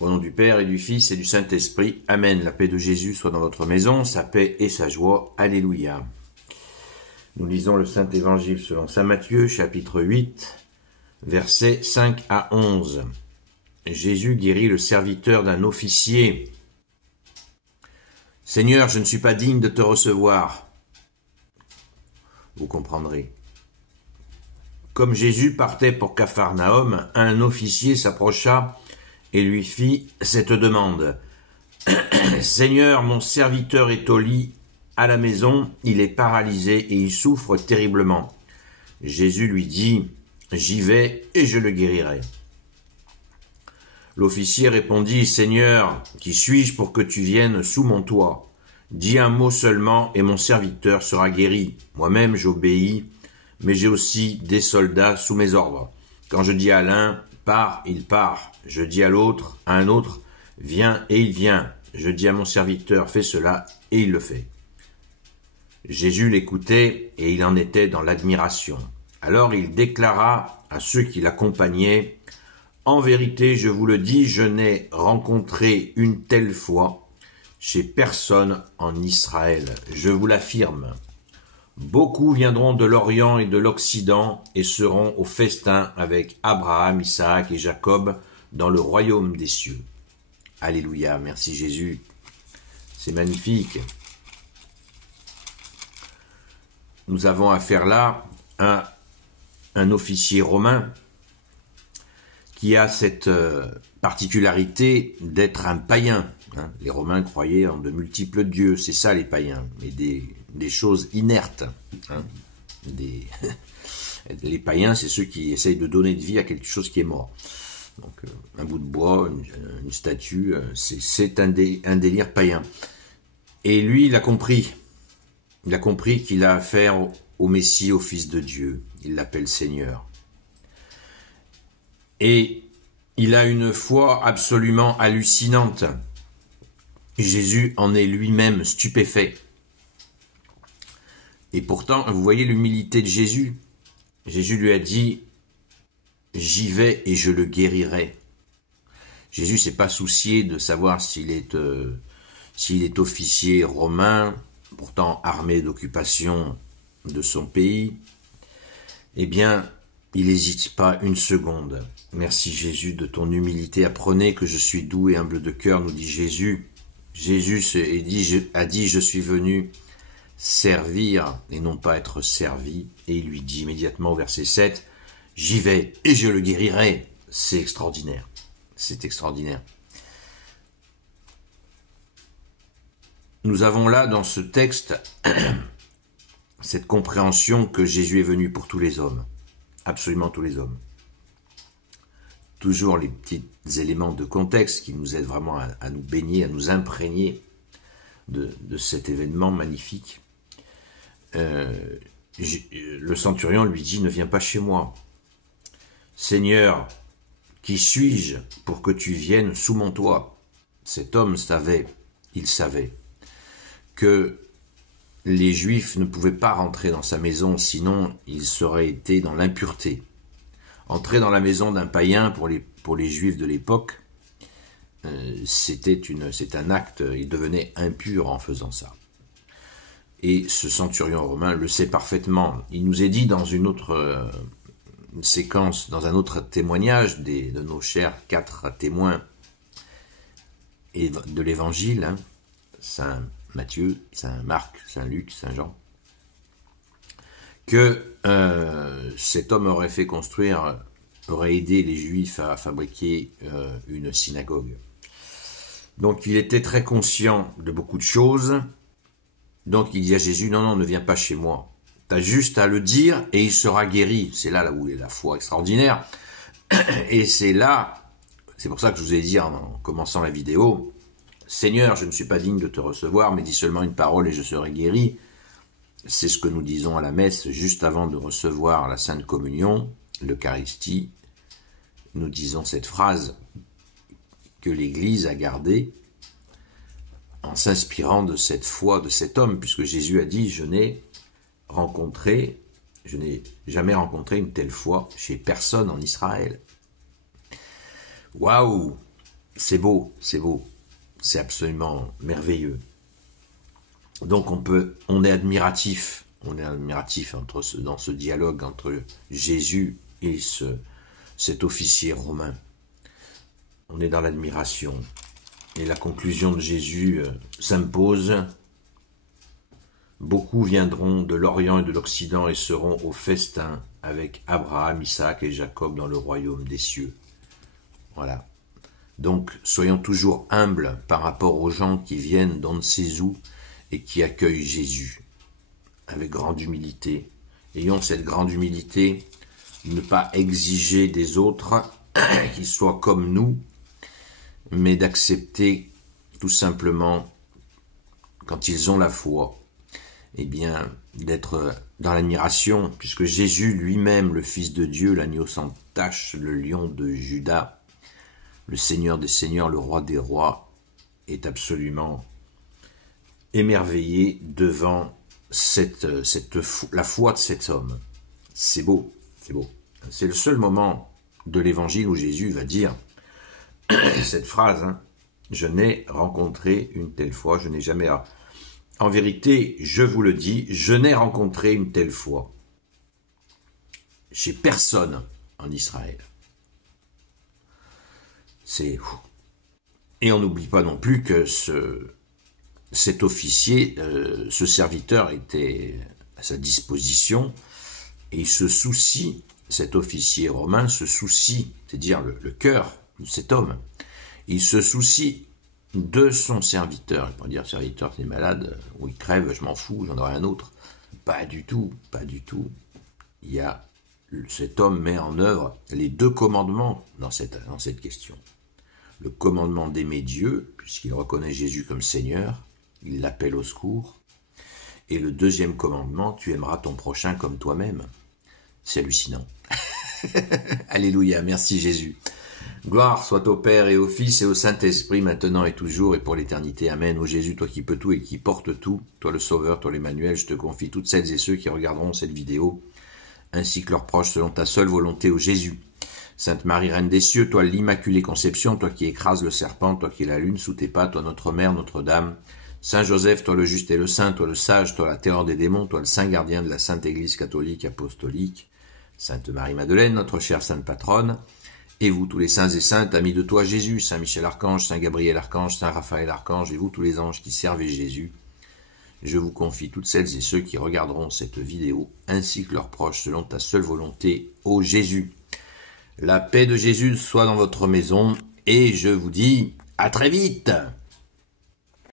Au nom du Père et du Fils et du Saint-Esprit. Amen. La paix de Jésus soit dans votre maison, sa paix et sa joie. Alléluia. Nous lisons le Saint-Évangile selon saint Matthieu, chapitre 8, versets 5 à 11. Jésus guérit le serviteur d'un officier. « Seigneur, je ne suis pas digne de te recevoir. » Vous comprendrez. Comme Jésus partait pour Capharnaüm, un officier s'approcha et lui fit cette demande. « Seigneur, mon serviteur est au lit à la maison, il est paralysé et il souffre terriblement. » Jésus lui dit, « J'y vais et je le guérirai. » L'officier répondit, « Seigneur, qui suis-je pour que tu viennes sous mon toit? Dis un mot seulement et mon serviteur sera guéri. Moi-même j'obéis, mais j'ai aussi des soldats sous mes ordres. Quand je dis à l'un, pars, il part. Je dis à un autre, viens et il vient. Je dis à mon serviteur, fais cela et il le fait. » Jésus l'écoutait et il en était dans l'admiration. Alors il déclara à ceux qui l'accompagnaient, « En vérité, je vous le dis, je n'ai rencontré une telle foi chez personne en Israël. Je vous l'affirme. Beaucoup viendront de l'Orient et de l'Occident et seront au festin avec Abraham, Isaac et Jacob dans le royaume des cieux. » Alléluia, merci Jésus. C'est magnifique. Nous avons affaire là à un officier romain qui a cette particularité d'être un païen. Les Romains croyaient en de multiples dieux, c'est ça les païens, mais des choses inertes. Les païens, c'est ceux qui essayent de donner de vie à quelque chose qui est mort. Donc un bout de bois, une statue, c'est un délire païen. Et lui, il a compris. Il a compris qu'il a affaire au Messie, au Fils de Dieu. Il l'appelle Seigneur. Et il a une foi absolument hallucinante. Jésus en est lui-même stupéfait. Et pourtant, vous voyez l'humilité de Jésus. Jésus lui a dit, « J'y vais et je le guérirai. » Jésus s'est pas soucié de savoir s'il est officier romain, pourtant armé d'occupation de son pays. Eh bien, il n'hésite pas une seconde. Merci Jésus de ton humilité. Apprenez que je suis doux et humble de cœur, nous dit Jésus. Jésus a dit, je suis venu servir et non pas être servi. Et il lui dit immédiatement au verset 7, j'y vais et je le guérirai. C'est extraordinaire. C'est extraordinaire. Nous avons là dans ce texte cette compréhension que Jésus est venu pour tous les hommes. Absolument tous les hommes. Toujours les petits éléments de contexte qui nous aident vraiment à nous baigner, à nous imprégner de cet événement magnifique. Le centurion lui dit, ne viens pas chez moi. Seigneur, qui suis-je pour que tu viennes sous mon toit? Cet homme savait, il savait, que les Juifs ne pouvaient pas rentrer dans sa maison, sinon ils seraient été dans l'impureté. Entrer dans la maison d'un païen pour les Juifs de l'époque, c'est un acte, il devenait impur en faisant ça. Et ce centurion romain le sait parfaitement. Il nous est dit dans une autre séquence, dans un autre témoignage de nos chers 4 témoins et de l'Évangile, Saint Matthieu, Saint Marc, Saint Luc, Saint Jean, que cet homme aurait aidé les Juifs à fabriquer une synagogue. Donc il était très conscient de beaucoup de choses. Donc il dit à Jésus, non, ne viens pas chez moi. Tu as juste à le dire et il sera guéri. C'est là où est la foi extraordinaire. Et c'est pour ça que je vous ai dit en commençant la vidéo, Seigneur, je ne suis pas digne de te recevoir, mais dis seulement une parole et je serai guéri. C'est ce que nous disons à la messe juste avant de recevoir la Sainte Communion, l'Eucharistie. Nous disons cette phrase que l'Église a gardée en s'inspirant de cette foi de cet homme, puisque Jésus a dit, je n'ai jamais rencontré une telle foi chez personne en Israël. Waouh! c'est beau, c'est absolument merveilleux. Donc on est admiratif dans ce dialogue entre Jésus et cet officier romain. On est dans l'admiration. Et la conclusion de Jésus s'impose. Beaucoup viendront de l'Orient et de l'Occident et seront au festin avec Abraham, Isaac et Jacob dans le royaume des cieux. Voilà. Donc, soyons toujours humbles par rapport aux gens qui viennent d'on ne sait où et qui accueillent Jésus avec grande humilité. Ayons cette grande humilité, ne pas exiger des autres qu'ils soient comme nous, mais d'accepter tout simplement, quand ils ont la foi, eh bien, d'être dans l'admiration, puisque Jésus lui-même, le Fils de Dieu, l'agneau sans tache, le lion de Juda, le Seigneur des Seigneurs, le Roi des Rois, est absolument émerveillé devant la foi de cet homme. C'est beau, c'est beau. C'est le seul moment de l'Évangile où Jésus va dire cette phrase, hein, « Je n'ai rencontré une telle foi, je n'ai jamais... » En vérité, je vous le dis, je n'ai rencontré une telle foi chez personne en Israël. C'est fou. Et on n'oublie pas non plus que cet officier, ce serviteur était à sa disposition et il se soucie, cet officier romain se soucie, c'est-à-dire le cœur de cet homme, il se soucie de son serviteur. Il peut dire, serviteur, t'es malade, ou il crève, je m'en fous, j'en aurai un autre. Pas du tout, pas du tout. Cet homme met en œuvre les deux commandements dans cette question. Le commandement d'aimer Dieu, puisqu'il reconnaît Jésus comme Seigneur, il l'appelle au secours. Et le deuxième commandement, tu aimeras ton prochain comme toi-même. C'est hallucinant. Alléluia, merci Jésus. Gloire soit au Père et au Fils et au Saint-Esprit, maintenant et toujours et pour l'éternité. Amen. Ô Jésus, toi qui peux tout et qui portes tout, toi le Sauveur, toi l'Emmanuel, je te confie toutes celles et ceux qui regarderont cette vidéo, ainsi que leurs proches selon ta seule volonté, ô Jésus. Sainte Marie, Reine des cieux, toi l'Immaculée Conception, toi qui écrases le serpent, toi qui es la lune sous tes pas, toi notre Mère, Notre-Dame. Saint Joseph, toi le juste et le saint, toi le sage, toi la terreur des démons, toi le saint gardien de la Sainte Église catholique apostolique. Sainte Marie-Madeleine, notre chère Sainte Patronne. Et vous, tous les saints et saintes, amis de toi, Jésus, Saint Michel Archange, Saint Gabriel Archange, Saint Raphaël Archange, et vous, tous les anges qui servez Jésus, je vous confie toutes celles et ceux qui regarderont cette vidéo, ainsi que leurs proches, selon ta seule volonté, ô Jésus. La paix de Jésus soit dans votre maison, et je vous dis à très vite.